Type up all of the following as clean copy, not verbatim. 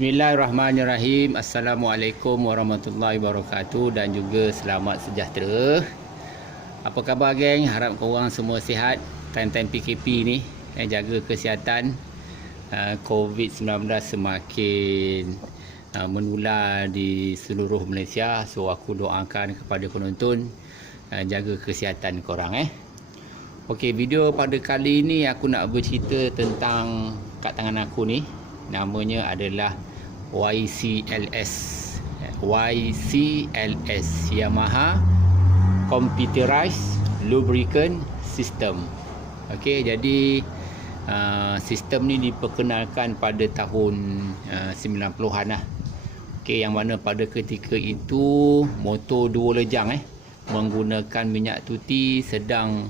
Bismillahirrahmanirrahim. Assalamualaikum warahmatullahi wabarakatuh dan juga selamat sejahtera. Apa khabar geng? Harap korang semua sihat. Time-time PKP ni jaga kesihatan. COVID-19 semakin menular di seluruh Malaysia. So aku doakan kepada penonton jaga kesihatan korang Okey, video pada kali ini aku nak bercerita tentang kat tangan aku ni. Namanya adalah YCLS Yamaha Computerized Lubricant System. Okey, jadi sistem ni diperkenalkan pada tahun 90-an lah. Okey, yang mana pada ketika itu motor dua lejang menggunakan minyak tuti sedang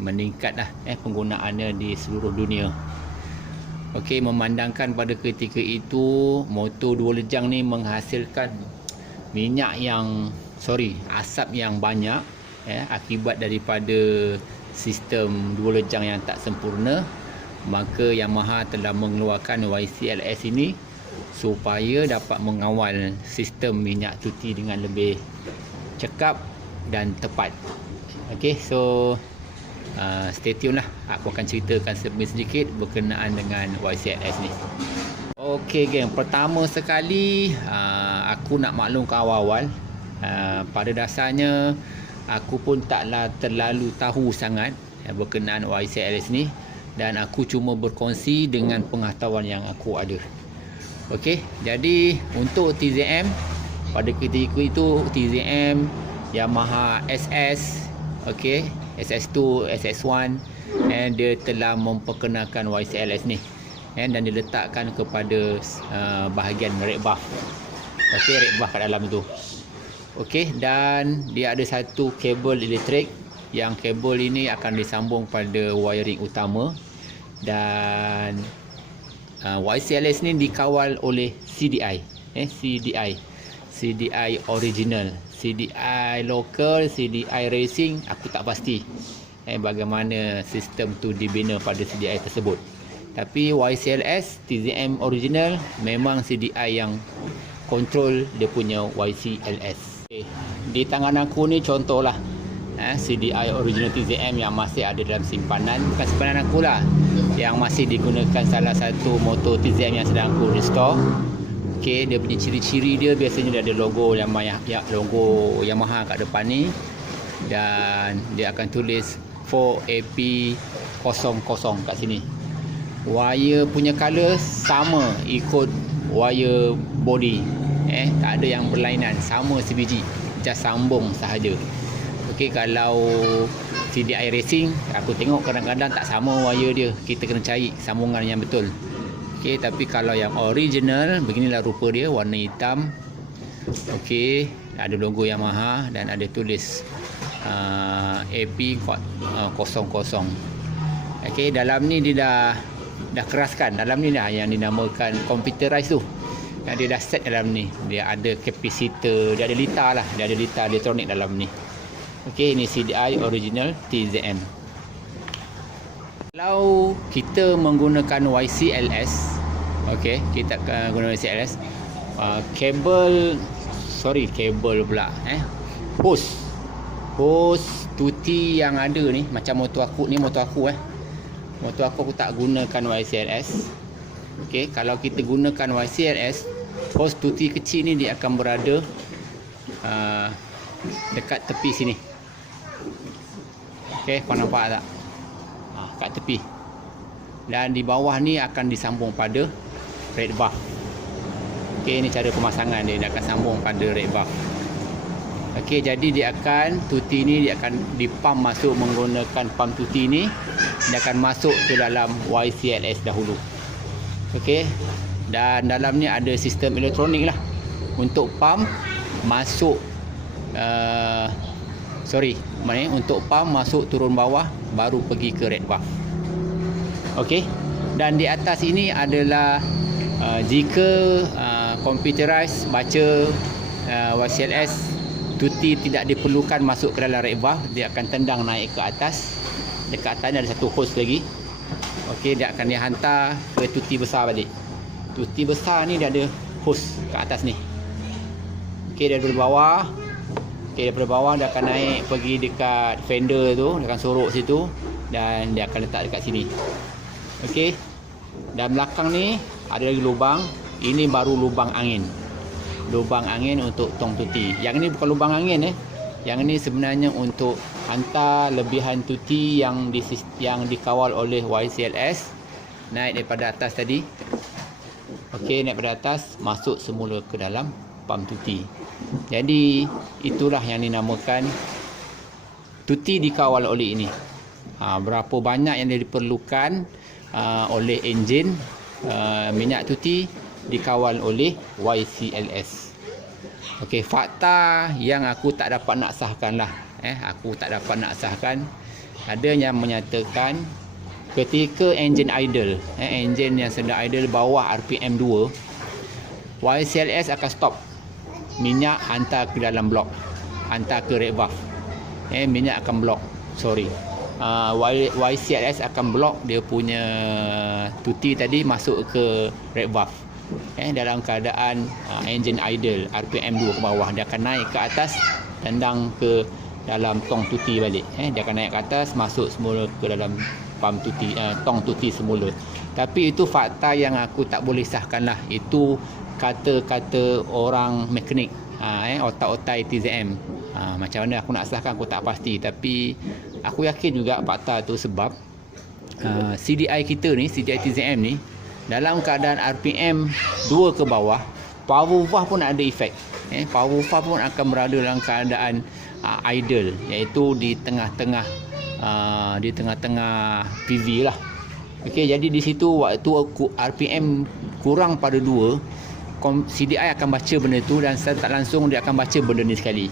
meningkat penggunaannya di seluruh dunia. Okey, memandangkan pada ketika itu motor dua lejang ni menghasilkan asap yang banyak akibat daripada sistem dua lejang yang tak sempurna. Maka Yamaha telah mengeluarkan YCLS ini supaya dapat mengawal sistem minyak cuci dengan lebih cekap dan tepat. Okey, so stay tune lah. Aku akan ceritakan sedikit berkenaan dengan YCLS ni. Okey geng, pertama sekali aku nak maklumkan awal-awal, pada dasarnya aku pun taklah terlalu tahu sangat berkenaan YCLS ni, dan aku cuma berkongsi dengan pengetahuan yang aku ada. Okey, jadi untuk TZM pada ketika itu TZM Yamaha SS, okey, SS2, SS1, dia telah memperkenalkan YCLS ni dan diletakkan kepada bahagian red buff. Okey, red buff kat dalam tu. Okey, dan dia ada satu kabel elektrik yang kabel ini akan disambung pada wiring utama, dan YCLS ni dikawal oleh CDI. CDI original, CDI local, CDI racing, aku tak pasti bagaimana sistem tu dibina pada CDI tersebut. Tapi YCLS TZM original memang CDI yang kontrol dia punya YCLS. Di tangan aku ni contohlah CDI original TZM yang masih ada dalam simpanan, bukan simpanan aku lah, yang masih digunakan salah satu motor TZM yang sedang aku restore. Okey, dia punya ciri-ciri dia biasanya dia ada logo Yamaha kat depan ni, dan dia akan tulis 4AP00 kat sini. Wire punya color sama ikut wire body, tak ada yang berlainan, sama sebiji, just sambung sahaja. Okey, kalau CDI racing aku tengok kadang-kadang tak sama wire dia, kita kena cari sambungan yang betul. Okey, tapi kalau yang original beginilah rupa dia, warna hitam. Okey, ada logo Yamaha dan ada tulis AP00. Okey, dalam ni dia dah keraskan. Dalam ni dah yang dinamakan computerized tu. Yang dia dah set dalam ni. Dia ada capacitor, dia ada litar lah, dia ada litar elektronik dalam ni. Okey, ini CDI original TZM. Kalau kita menggunakan YCLS, okey, kita akan guna YCLS, kabel hose tuti yang ada ni, macam motor aku ni, motor aku aku tak gunakan YCLS. Okey, kalau kita gunakan YCLS, hose tuti kecil ni dia akan berada dekat tepi sini. Okey, kau nampak tak? Kat tepi, dan di bawah ni akan disambung pada red buff. Okey, ini cara pemasangan dia akan sambung pada red buff. Okey, jadi tuti ni dia akan dipump masuk menggunakan pump tuti ni, dia akan masuk ke dalam YCLS dahulu. Okey, dan dalam ni ada sistem elektronik lah untuk pump masuk untuk pump masuk turun bawah baru pergi ke red buff. Okey, dan di atas ini adalah jika computerized baca YCLS tuti tidak diperlukan masuk ke dalam red buff, dia akan tendang naik ke atas. Dekat atas ada satu hose lagi. Okey, dia akan dihantar ke tuti besar balik. tuti besar ni dia ada hose kat atas ni. Okey, daripada bawah. Okey, daripada bawah dia akan naik pergi dekat fender tu, dia akan sorok situ dan dia akan letak dekat sini. Okey. Dan belakang ni ada lagi lubang. Ini baru lubang angin. Lubang angin untuk tong tuti. Yang ni bukan lubang angin Yang ni sebenarnya untuk hantar lebihan tuti yang dikawal oleh YCLS naik daripada atas tadi. Okey, naik daripada atas masuk semula ke dalam pam tuti. Jadi itulah yang dinamakan tuti dikawal oleh ini. Berapa banyak yang diperlukan oleh enjin minyak tuti dikawal oleh YCLS. Okey, fakta yang aku tak dapat nak sahkan lah. Aku tak dapat nak sahkan. Ada yang menyatakan ketika enjin idle, enjin yang sedang idle bawah RPM 2, YCLS akan stop. Minyak hantar ke dalam blok, hantar ke red valve. Minyak akan blok. YCLS akan blok dia punya tuti tadi masuk ke red valve. Dalam keadaan engine idle RPM 2 ke bawah, dia akan naik ke atas, tendang ke dalam tong tuti balik. Dia akan naik ke atas, masuk semula ke dalam pam tuti, tong tuti semula. Tapi itu fakta yang aku tak boleh sahkan lah. Itu kata-kata orang mekanik, otak-otak TZM. Macam mana aku nak sahkan aku tak pasti, tapi aku yakin juga fakta tu sebab CDI kita ni, CDI TZM ni, dalam keadaan RPM 2 ke bawah, power valve pun ada efek. Power valve pun akan berada dalam keadaan idle, iaitu di tengah-tengah PV lah. Okey, jadi di situ waktu RPM kurang pada 2, CDI akan baca benda tu dan secara tak langsung dia akan baca benda ni sekali.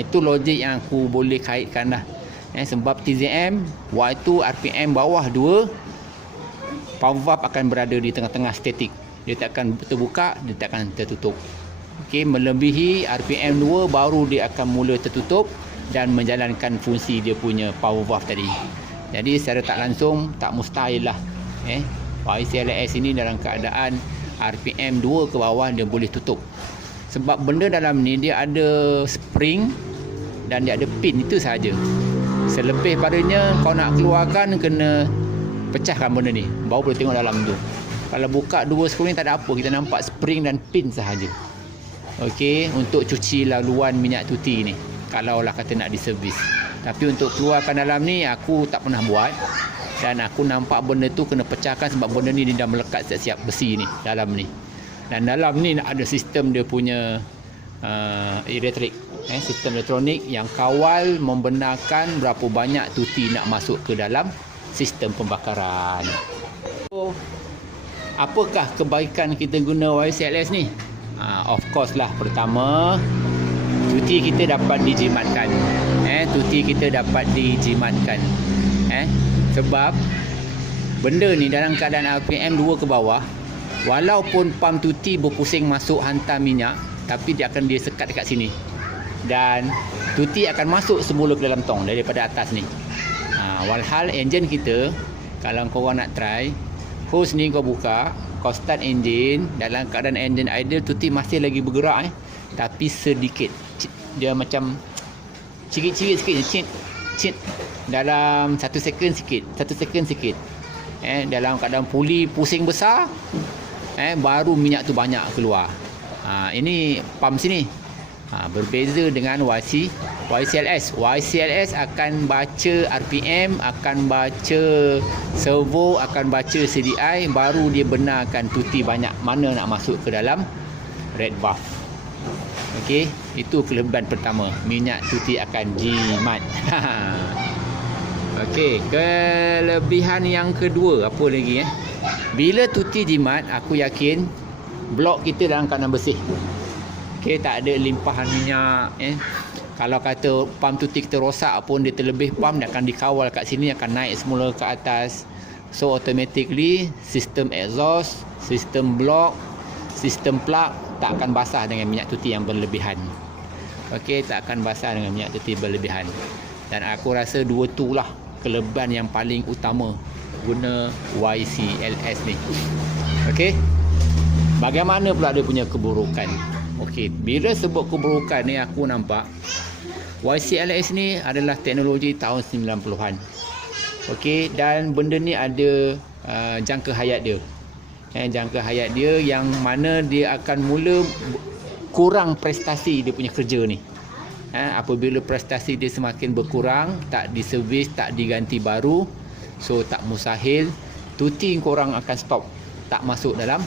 Itu logik yang aku boleh kaitkan lah. Sebab TZM waktu RPM bawah 2, power valve akan berada di tengah-tengah statik. Dia tak akan terbuka, dia tak akan tertutup. Okey, melebihi RPM 2 baru dia akan mula tertutup dan menjalankan fungsi dia punya power valve tadi. Jadi secara tak langsung, tak mustahil lah YCLS ini dalam keadaan RPM 2 ke bawah dia boleh tutup. Sebab benda dalam ni dia ada spring dan dia ada pin, itu sahaja. Selebih padanya kau nak keluarkan kena pecahkan benda ni, baru boleh tengok dalam tu. Kalau buka dua skru ni tak ada apa, kita nampak spring dan pin sahaja. Okey, untuk cuci laluan minyak tuti ni, kalau lah kata nak diservis. Tapi untuk keluarkan dalam ni aku tak pernah buat, dan aku nampak benda tu kena pecahkan sebab benda ni dia dah melekat siap-siap besi ni dalam ni. Dan dalam ni ada sistem dia punya elektrik, sistem elektronik yang kawal membenarkan berapa banyak tuti nak masuk ke dalam sistem pembakaran. So, apakah kebaikan kita guna YCLS ni? Of course lah, pertama tuti kita dapat dijimatkan. Tuti kita dapat dijimatkan. Sebab benda ni dalam keadaan RPM 2 ke bawah, walaupun pam tuti berpusing masuk hantar minyak, tapi dia akan sekat dekat sini. Dan tuti akan masuk semula ke dalam tong daripada atas ni. Walhal enjin kita, kalau korang nak try, hose ni kau buka, kau start enjin, dalam keadaan enjin idle, tuti masih lagi bergerak tapi sedikit. Dia macam cikit-cikit sikit, cit dalam 1 second sikit, 1 second sikit. Dalam keadaan puli pusing besar, baru minyak tu banyak keluar. Ini pam sini. Berbeza dengan YCLS. YCLS akan baca RPM, akan baca servo, akan baca CDI, baru dia benarkan tuti banyak mana nak masuk ke dalam red valve. Okey, itu kelebihan pertama. Minyak tuti akan jimat. Okey, kelebihan yang kedua apa lagi? Bila tuti jimat, aku yakin blok kita dalam keadaan bersih. Okey, tak ada limpahan minyak. Kalau kata pam tuti kita rosak pun, dia terlebih pam, dia akan dikawal kat sini, akan naik semula ke atas. So automatically sistem exhaust, sistem blok, sistem plug tak akan basah dengan minyak tuti yang berlebihan. Okey, tak akan basah dengan minyak tuti berlebihan. Dan aku rasa dua tu lah kelebihan yang paling utama guna YCLS ni. Okey. Bagaimana pula dia punya keburukan? Okey, bila sebut keburukan ni aku nampak YCLS ni adalah teknologi tahun 90-an. Okey, dan benda ni ada jangka hayat dia. Jangka hayat dia yang mana dia akan mula kurang prestasi dia punya kerja ni. Apabila prestasi dia semakin berkurang, tak diservis, tak diganti baru, so tak mustahil tuti korang akan stop, tak masuk dalam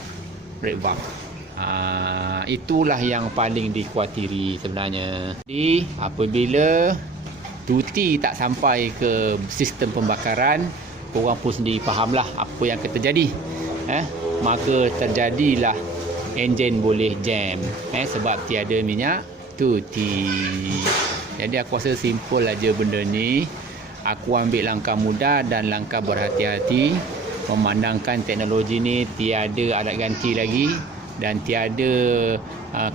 red valve. Itulah yang paling dikhawatiri sebenarnya. Jadi apabila tuti tak sampai ke sistem pembakaran, korang pun sendiri fahamlah apa yang akan terjadi. Maka terjadilah enjin boleh jam, sebab tiada minyak tuti. Jadi aku rasa simple aja benda ni. Aku ambil langkah mudah dan langkah berhati-hati, memandangkan teknologi ni tiada alat ganti lagi dan tiada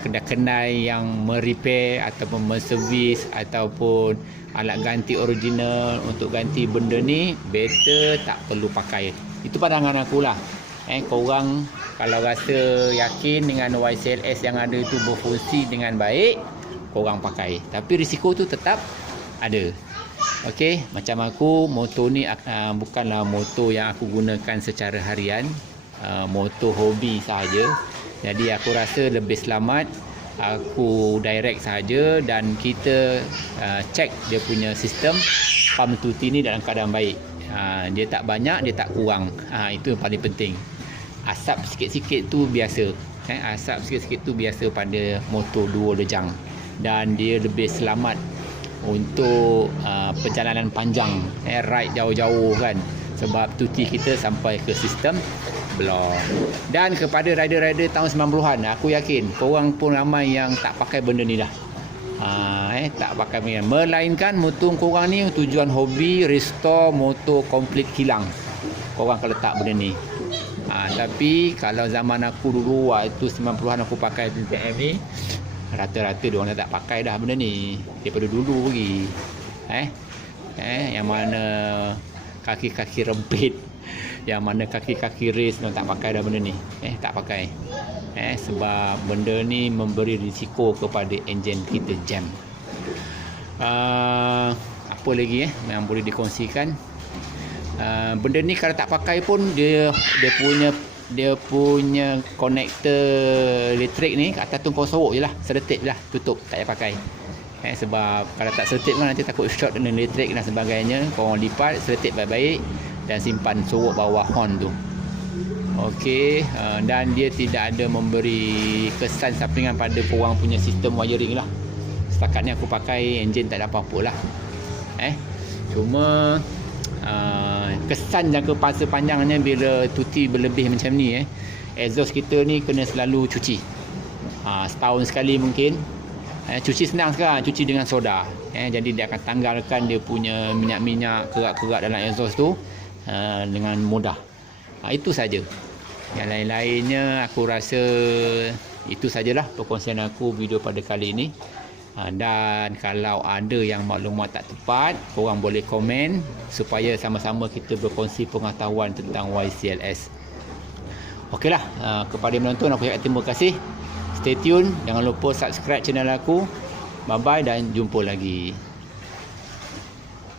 kedai-kedai yang merepair ataupun menservis ataupun alat ganti original untuk ganti benda ni. Better tak perlu pakai. Itu pandangan aku lah. Korang kalau rasa yakin dengan YCLS yang ada itu berfungsi dengan baik, korang pakai. Tapi risiko tu tetap ada. Okey, macam aku, motor ni bukanlah motor yang aku gunakan secara harian, motor hobi sahaja. Jadi aku rasa lebih selamat aku direct sahaja dan kita check dia punya sistem pump tuti ni dalam keadaan baik. Dia tak banyak, dia tak kurang. Itu yang paling penting. Asap sikit-sikit tu biasa. Asap sikit-sikit tu biasa pada motor 2 lejang. Dan dia lebih selamat untuk perjalanan panjang, ride jauh-jauh kan, sebab tuti kita sampai ke sistem blok. Dan kepada rider-rider tahun 90-an, aku yakin korang pun ramai yang tak pakai benda ni dah. Tak pakai benda, melainkan motor korang ni tujuan hobi, restore motor komplit kilang, korang akan letak benda ni. Tapi kalau zaman aku dulu waktu 90-an aku pakai TTM ni, rata-rata diorang dah tak pakai dah benda ni daripada dulu lagi. Yang mana kaki-kaki rempit, yang mana kaki-kaki race diorang tak pakai dah benda ni. Tak pakai. Sebab benda ni memberi risiko kepada enjin kita jam. Apa lagi yang boleh dikongsikan? Benda ni kalau tak pakai pun dia punya konektor elektrik ni kat atas tu kau sorok je lah, seletip je lah, tutup, tak payah pakai. Sebab kalau tak seletip kan nanti takut short dengan elektrik dan sebagainya. Korang lipat, seletip baik-baik dan simpan sorok bawah horn tu. Okey, dan dia tidak ada memberi kesan sampingan pada korang punya sistem wiring lah. Setakat ni aku pakai enjin tak ada apa-apa lah. Cuma kesan jangka masa panjangnya bila tuti berlebih macam ni, exhaust kita ni kena selalu cuci. Setahun sekali mungkin. Cuci senang sekarang, cuci dengan soda. Jadi dia akan tanggalkan dia punya minyak-minyak, kerak-kerak dalam exhaust tu dengan mudah. Itu saja. Yang lain-lainnya aku rasa itu sajalah perkongsian aku video pada kali ini. Dan kalau ada yang maklumat tak tepat, korang boleh komen supaya sama-sama kita berkongsi pengetahuan tentang YCLS. Okeylah, kepada penonton aku ucapkan terima kasih. Stay tune, jangan lupa subscribe channel aku. Bye bye dan jumpa lagi.